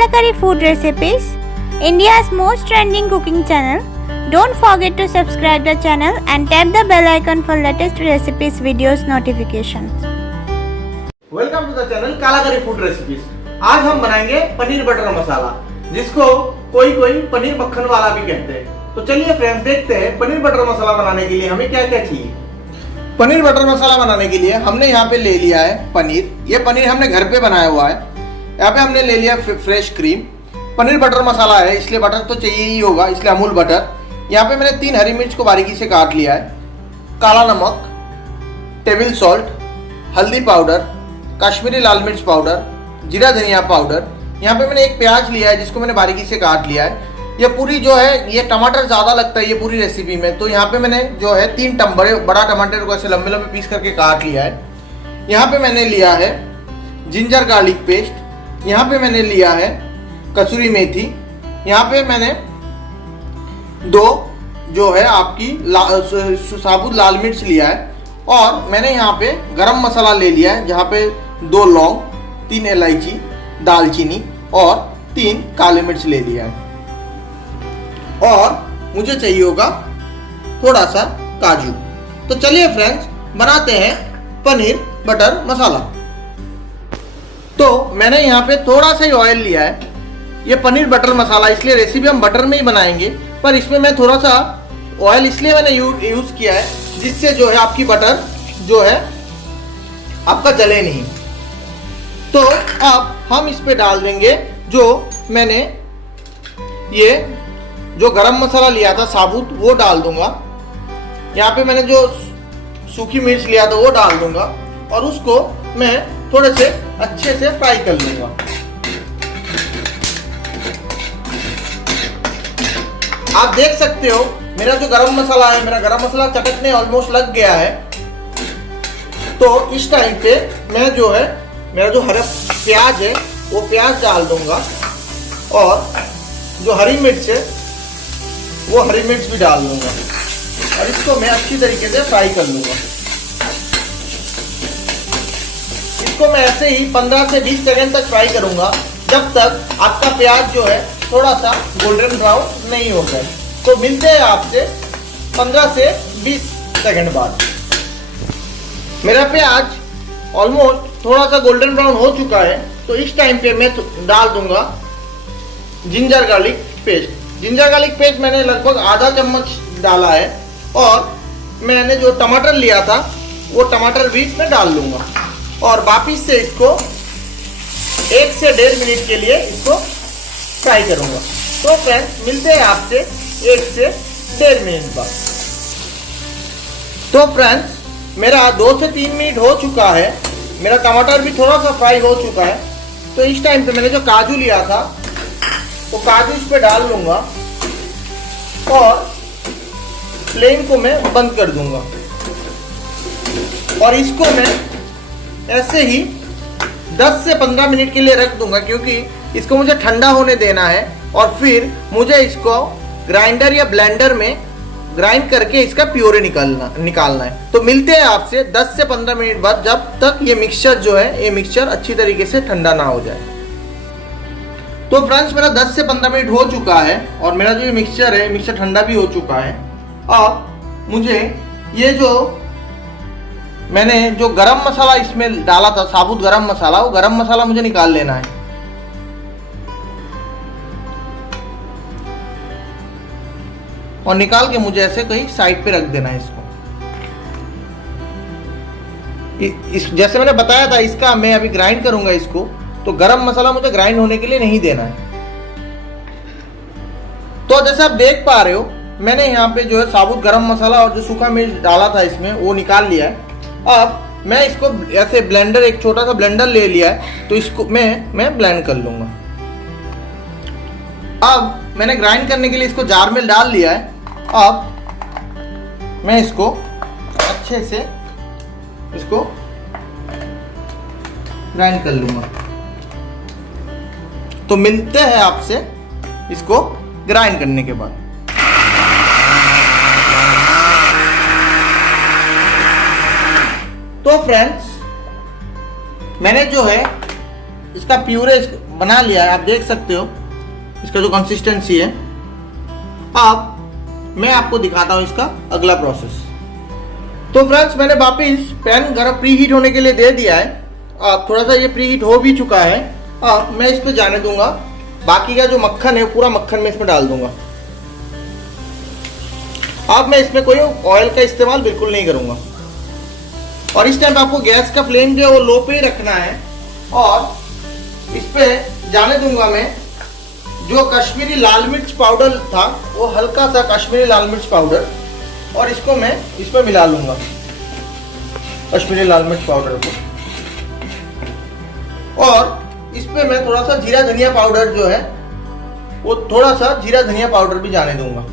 Kalakari Food Recipes, India's most trending cooking channel. Don't forget to subscribe the channel and tap the bell icon for latest recipes videos notifications. Welcome to the channel Kalakari food recipes. आज हम बनाएंगे paneer butter मसाला, जिसको कोई कोई पनीर मक्खन वाला भी कहते हैं। तो चलिए फ्रेंड्स, देखते हैं पनीर बटर मसाला बनाने के लिए हमें क्या क्या चाहिए। पनीर बटर मसाला बनाने के लिए हमने यहाँ पे ले लिया है पनीर। ये पनीर हमने घर पे बनाया हुआ है। यहाँ पे हमने ले लिया फ्रेश क्रीम। पनीर बटर मसाला है इसलिए बटर तो चाहिए ही होगा, इसलिए अमूल बटर। यहाँ पे मैंने 3 हरी मिर्च को बारीकी से काट लिया है, काला नमक, टेबल सॉल्ट, हल्दी पाउडर, कश्मीरी लाल मिर्च पाउडर, जीरा धनिया पाउडर। यहाँ पे मैंने एक प्याज लिया है जिसको मैंने बारीकी से काट लिया है। ये पूरी जो है, ये टमाटर ज़्यादा लगता है ये पूरी रेसिपी में, तो यहाँ पे मैंने जो है 3 बड़ा टमाटर को ऐसे लंबे लंबे पीस करके काट लिया है। यहाँ पे मैंने लिया है जिंजर गार्लिक पेस्ट। यहाँ पे मैंने लिया है कसूरी मेथी। यहाँ पे मैंने 2 जो है आपकी साबुत लाल मिर्च लिया है। और मैंने यहाँ पे गरम मसाला ले लिया है, जहाँ पे 2 लौंग, 3 इलायची, दालचीनी और 3 काले मिर्च ले लिया है। और मुझे चाहिए होगा थोड़ा सा काजू। तो चलिए फ्रेंड्स, बनाते हैं पनीर बटर मसाला। तो मैंने यहाँ पे थोड़ा सा ही ऑयल लिया है। ये पनीर बटर मसाला, इसलिए रेसिपी हम बटर में ही बनाएंगे, पर इसमें मैं थोड़ा सा ऑयल इसलिए मैंने यूज़ किया है जिससे जो है आपकी बटर जो है आपका जले नहीं। तो अब हम इस पे डाल देंगे जो मैंने ये जो गरम मसाला लिया था साबुत, वो डाल दूंगा। यहाँ पे मैंने जो सूखी मिर्च लिया था वो डाल दूंगा और उसको मैं थोड़े से अच्छे से फ्राई कर लूंगा। आप देख सकते हो मेरा जो गरम मसाला है, मेरा गरम मसाला चटकने ऑलमोस्ट लग गया है। तो इस टाइम पे मैं जो है मेरा जो हरा प्याज है वो प्याज डाल दूंगा और जो हरी मिर्च है वो हरी मिर्च भी डाल दूंगा और इसको मैं अच्छी तरीके से फ्राई कर लूंगा। इसको मैं ऐसे ही 15 से 20 सेकंड तक फ्राई करूंगा, जब तक आपका प्याज जो है थोड़ा सा गोल्डन ब्राउन नहीं हो जाए। तो मिलते हैं आपसे 15 से 20 सेकंड बाद। मेरा प्याज ऑलमोस्ट थोड़ा सा गोल्डन ब्राउन हो चुका है। तो इस टाइम पे मैं डाल दूंगा ginger garlic paste. Ginger garlic paste मैंने लगभग आधा चम्मच डाला है और मैंने जो टमाटर लिया था वो टमाटर भी इसमें डाल लूंगा और वापिस से इसको 1 से 1.5 मिनट के लिए इसको फ्राई करूंगा। तो फ्रेंड्स, मिलते हैं आपसे 1 से 1.5 मिनट बाद। तो फ्रेंड्स, मेरा 2 से 3 मिनट हो चुका है। मेरा टमाटर भी थोड़ा सा फ्राई हो चुका है। तो इस टाइम पे मैंने जो काजू लिया था वो काजू इस पे डाल लूंगा और फ्लेम को मैं बंद कर दूंगा और इसको मैं ऐसे ही 10 से 15 मिनट के लिए रख दूंगा, क्योंकि इसको मुझे ठंडा होने देना है और फिर मुझे इसको ग्राइंडर या ब्लेंडर में ग्राइंड करके इसका प्योरे निकालना है। तो मिलते हैं आपसे 10 से 15 मिनट बाद, जब तक ये मिक्सचर जो है ये मिक्सचर अच्छी तरीके से ठंडा ना हो जाए। तो फ्रेंड्स, मेरा 10 से 15 मिनट हो चुका है और मेरा जो ये मिक्सचर है मिक्सचर ठंडा भी हो चुका है। अब मुझे ये जो मैंने जो गरम मसाला इसमें डाला था, साबुत गरम मसाला, वो गरम मसाला मुझे निकाल लेना है। और निकाल के मुझे ऐसे कहीं साइड पे रख देना है इसको। जैसे मैंने बताया था, इसका मैं अभी ग्राइंड करूंगा इसको, तो गरम मसाला मुझे ग्राइंड होने के लिए नहीं देना है। तो जैसे आप देख पा रहे हो, मैंने यहाँ पे जो है साबुत गरम मसाला और जो सूखा मिर्च डाला था इसमें वो निकाल लिया है। अब मैं इसको ऐसे ब्लेंडर, एक छोटा सा ब्लेंडर ले लिया है, तो इसको मैं ब्लेंड कर लूंगा। अब मैंने ग्राइंड करने के लिए इसको जार में डाल लिया है। अब मैं इसको अच्छे से इसको ग्राइंड कर लूंगा। तो मिलते हैं आपसे इसको ग्राइंड करने के बाद। तो फ्रेंड्स, मैंने जो है इसका प्यूरे बना लिया है, आप देख सकते हो इसका जो कंसिस्टेंसी है। अब मैं आपको दिखाता हूँ इसका अगला प्रोसेस। तो फ्रेंड्स मैंने वापिस पैन गरम प्री हीट होने के लिए दे दिया है। अब थोड़ा सा ये प्री हीट हो भी चुका है। अब मैं इस पे जाने दूंगा, बाकी का जो मक्खन है पूरा मक्खन मैं इसमें डाल दूंगा। अब मैं इसमें कोई ऑयल का इस्तेमाल बिल्कुल नहीं करूंगा। और इस टाइम आपको गैस का फ्लेम जो है वो लो पे ही रखना है। और इस पे जाने दूंगा मैं जो कश्मीरी लाल मिर्च पाउडर था, वो हल्का सा कश्मीरी लाल मिर्च पाउडर, और इसको मैं इसमें मिला लूंगा, कश्मीरी लाल मिर्च पाउडर को। और इस पे मैं थोड़ा सा जीरा धनिया पाउडर जो है वो थोड़ा सा जीरा धनिया पाउडर भी जाने दूंगा।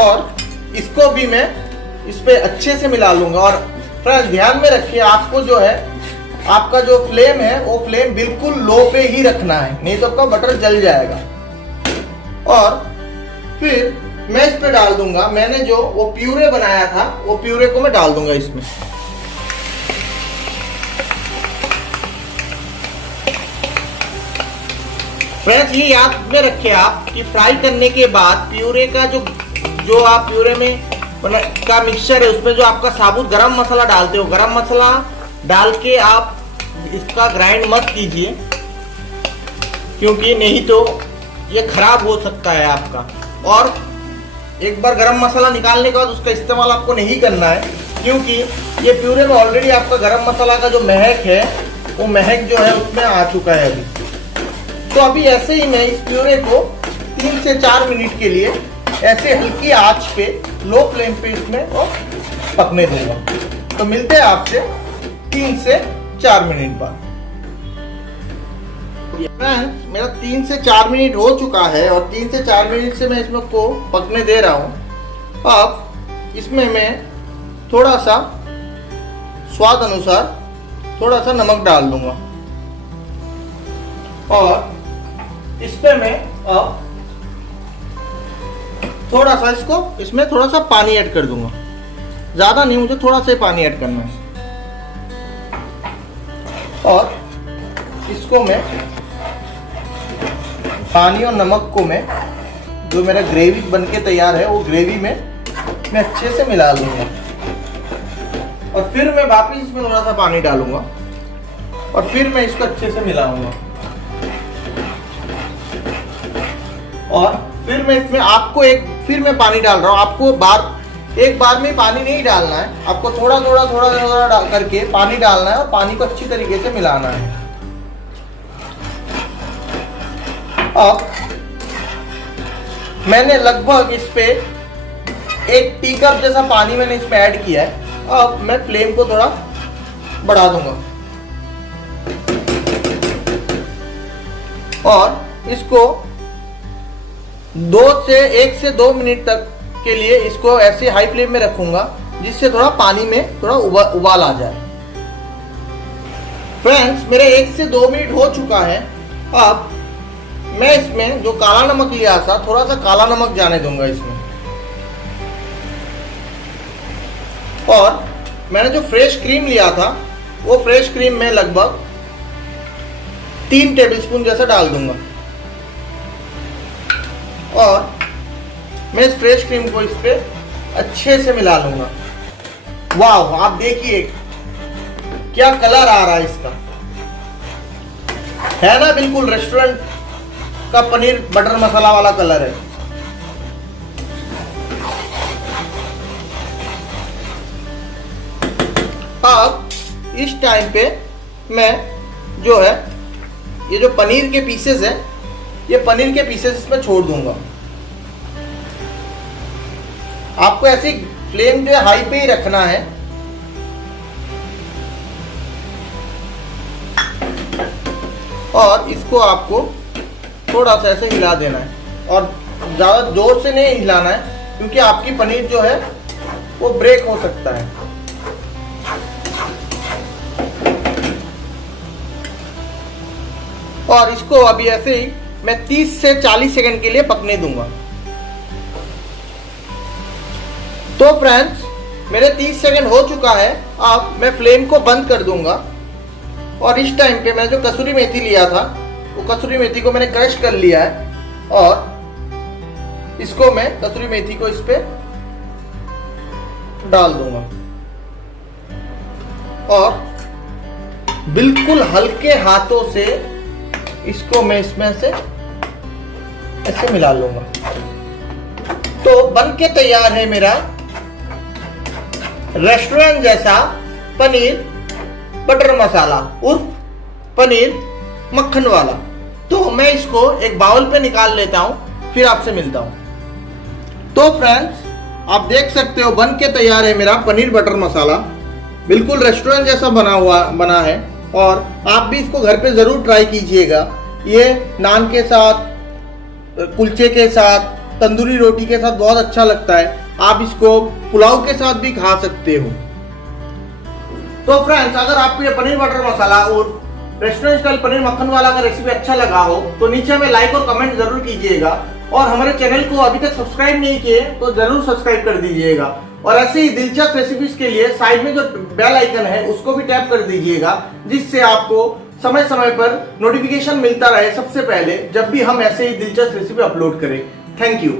और इसको भी मैं इस पे अच्छे से मिला लूंगा। और फ्रेंड्स ध्यान में रखिए, आपको जो है आपका जो फ्लेम है वो फ्लेम बिल्कुल लो पे ही रखना है, नहीं तो आपका बटर जल जाएगा। और फिर मैं इस पे डाल दूंगा, मैंने जो वो प्यूरे बनाया था वो प्यूरे को मैं डाल दूंगा इसमें। फ्रेंड्स ये याद में रखिए आप कि फ्राई करने के बाद प्यूरे का जो आप प्यूरे में का मिक्सचर है उसमें जो आपका साबुत गरम मसाला डालते हो, गरम मसाला डाल के आप इसका ग्राइंड मत कीजिए, क्योंकि नहीं तो ये खराब हो सकता है आपका। और एक बार गरम मसाला निकालने के बाद उसका इस्तेमाल आपको नहीं करना है, क्योंकि ये प्यूरे में ऑलरेडी आपका गरम मसाला का जो महक है वो महक जो है उसमें आ चुका है अभी। तो अभी ऐसे ही मैं इस प्यूरे को 3 से 4 मिनट के लिए ऐसे हल्की आंच पे लो फ्लेम पे इसमें और पकने दूंगा। तो मिलते हैं आपसे 3 से 4 मिनट बाद। फ्रेंड्स मेरा 3 से 4 मिनट हो चुका है और 3 से 4 मिनट से मैं इसमें को पकने दे रहा हूँ। अब इसमें मैं थोड़ा सा स्वाद अनुसार थोड़ा सा नमक डाल दूंगा। और इस पे मैं अब थोड़ा सा इसमें थोड़ा सा पानी ऐड कर दूंगा, ज्यादा नहीं, मुझे थोड़ा सा पानी ऐड करना है। और इसको मैं पानी और नमक को मैं जो मेरा ग्रेवी बनके तैयार है वो ग्रेवी में मैं अच्छे से मिला लूंगा। और फिर मैं वापस इसमें थोड़ा सा पानी डालूंगा और फिर मैं इसको अच्छे से मिलाऊंगा। और फिर मैं इसमें आपको फिर मैं पानी डाल रहा हूँ। आपको एक बार में पानी नहीं डालना है, आपको थोड़ा थोड़ा डाल करके पानी डालना है और पानी को अच्छी तरीके से मिलाना है। अब मैंने लगभग इस पे 1 टी कप जैसा पानी मैंने इसमें ऐड किया है। अब मैं फ्लेम को थोड़ा बढ़ा दूंगा और इसको 1 से 2 मिनट तक के लिए इसको ऐसे हाई फ्लेम में रखूंगा, जिससे थोड़ा पानी में थोड़ा उबाल आ जाए। फ्रेंड्स मेरे 1 से 2 मिनट हो चुका है। अब मैं इसमें जो काला नमक लिया था थोड़ा सा काला नमक जाने दूंगा इसमें। और मैंने जो फ्रेश क्रीम लिया था वो फ्रेश क्रीम में लगभग 3 टेबलस्पून जैसा डाल दूंगा। और मैं इस फ्रेश क्रीम को इस पे अच्छे से मिला लूंगा। वाह, आप देखिए क्या कलर आ रहा है इसका, है ना, बिल्कुल रेस्टोरेंट का पनीर बटर मसाला वाला कलर है। अब इस टाइम पे मैं जो है ये जो पनीर के पीसेस है, ये पनीर के पीसेस इसमें छोड़ दूंगा। आपको ऐसी फ्लेम जो है हाई पे ही रखना है। और इसको आपको थोड़ा सा ऐसे हिला देना है और ज़्यादा जोर से नहीं हिलाना है, क्योंकि आपकी पनीर जो है वो ब्रेक हो सकता है। और इसको अभी ऐसे ही मैं 30 से 40 सेकंड के लिए पकने दूंगा। तो फ्रेंड्स मेरे 30 सेकंड हो चुका है। अब मैं फ्लेम को बंद कर दूंगा और इस टाइम पे मैंने जो कसूरी मेथी लिया था वो कसूरी मेथी को मैंने क्रश कर लिया है और इसको मैं कसूरी मेथी को इस पे डाल दूंगा और बिल्कुल हल्के हाथों से इसको मैं इसमें से ऐसे मिला लूंगा। तो बन के तैयार है मेरा रेस्टोरेंट जैसा पनीर बटर मसाला उर्फ पनीर मक्खन वाला। तो मैं इसको एक बाउल पे निकाल लेता हूं, फिर आपसे मिलता हूं। तो फ्रेंड्स, आप देख सकते हो बन के तैयार है मेरा पनीर बटर मसाला। बिल्कुल रेस्टोरेंट जैसा बना है और आप भी इसको घर पे ज़रूर ट्राई कीजिएगा। ये नान के साथ, कुलचे के साथ, तंदूरी रोटी के साथ बहुत अच्छा लगता है। आप इसको पुलाव के साथ भी खा सकते हो। तो फ्रेंड्स, अगर आपको ये पनीर बटर मसाला और रेस्टोरेंट स्टाइल पनीर मक्खन वाला का रेसिपी अच्छा लगा हो तो नीचे में लाइक और कमेंट जरूर कीजिएगा और हमारे चैनल को अभी तक सब्सक्राइब नहीं किए तो जरूर सब्सक्राइब कर दीजिएगा। और ऐसे ही दिलचस्प रेसिपीज के लिए साइड में जो बेल आइकन है उसको भी टैप कर दीजिएगा, जिससे आपको समय समय पर नोटिफिकेशन मिलता रहे सबसे पहले जब भी हम ऐसे ही दिलचस्प रेसिपी अपलोड करें। Thank you.